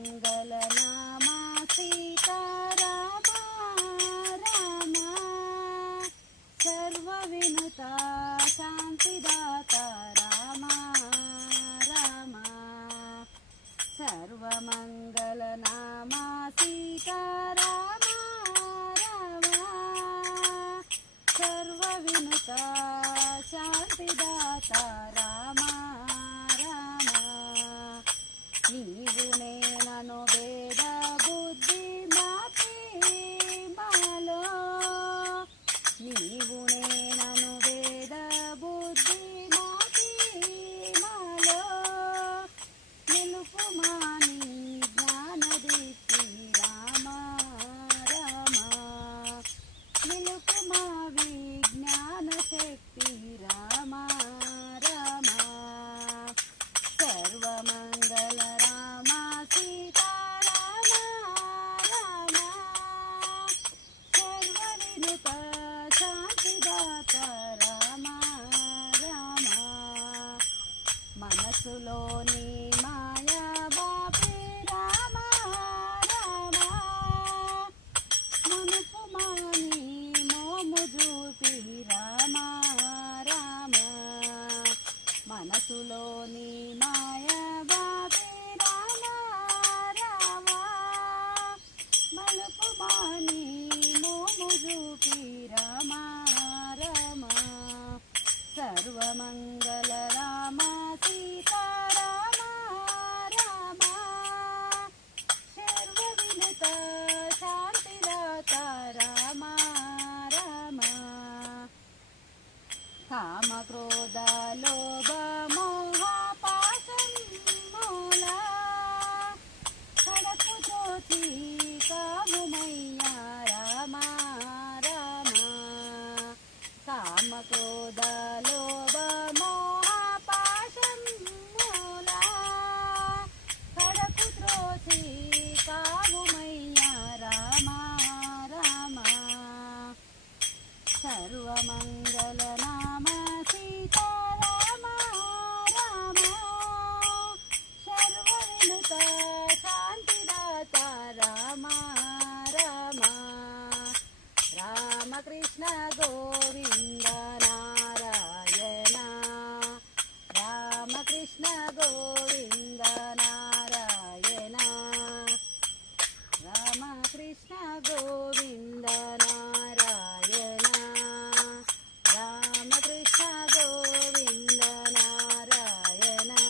सर्वमङ्गलनामा सीतारामा रामा सर्वविनुता शान्तिदाता रामा रामा सर्वमङ्गलनामा सीतारामा रामा सर्वविनुता शान्तिदाता रामा रामा నీవు నేనను భేద బుద్ధి మాపి మాలో నీవు నేనను భేద బుద్ధి మాపి మాలో నిలుపుమాని జ్ఞానదీప్తి రామా రామా నిలుపుమా విజ్ఞాన శక్తి రామా రామా सर्वमङ्गल रामा सीतारामा रामा सर्वविनुता शान्तिदाता रामा रामा मनसुलोनी माया बापी रामा रामा मनुपुमानी మోము చూపి రామా రామా మనసులోని మాయా బాపి రామా రామా మలుపుమాని మోము చూపి రామా రామా సర్వమంగళ రామా సీతారామా రామా సర్వవినుత శాంతిదాత రామా రామా కామ క్రోధ లోభ మోహ పాశం మూల కడకు జ్యోతి కాముమయ్యా రామా రామా కామ క్రోధ లోభ మోహ పాశం మూల కడకు జ్యోతి కాముమయ్యా రామా రామా सर्वमङ्गल नामा सीतारामा रामा सर्वविनुता शान्तिदाता रामा रामा रामकृष्ण गोविन्द नारायण रामकृष्ण गोविन्द नारायण